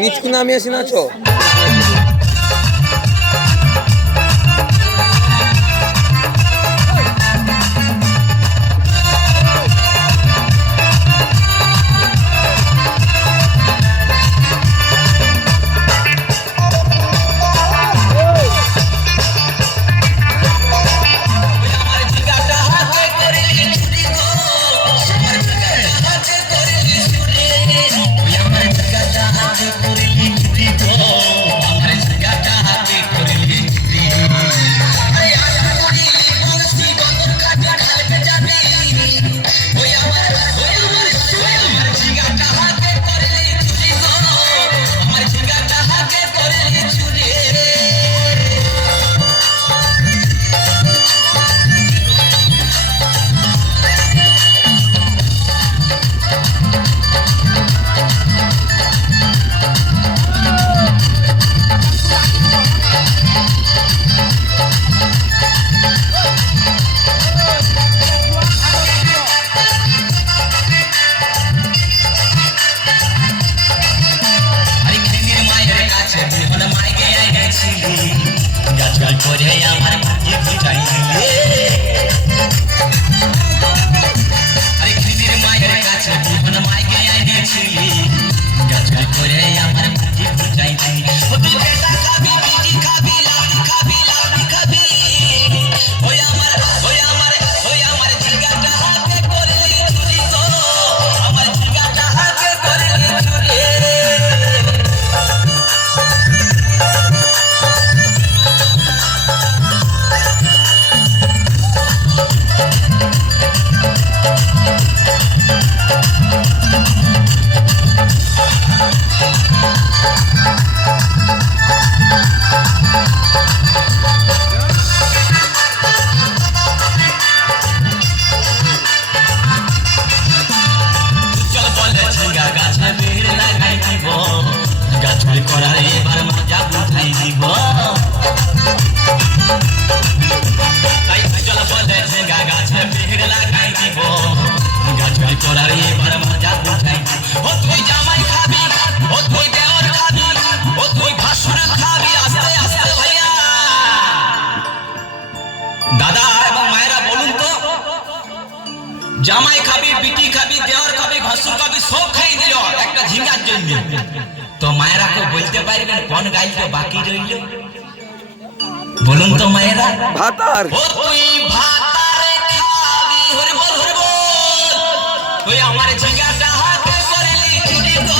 নিচকু নামে আসি নাচো দাদা এবং মায়েরা বলুন তো, জামাই খাবি, বিটি খাবি, দেওয়ার খাবি, ভাসুর খাবি, সব খাই দিল একটা ঝিঙ্গার জন্য। তো মায়েরা কেউ বলতে পারবেন কোন গাইতে বাকি রইল? বলুন তো মায়েরা। ভাতার ও তুই ভাতারে খাবি, হরি বল হরি বল, তুই আমার ঝিঙ্গাটা হাতে করলি চুরি গো।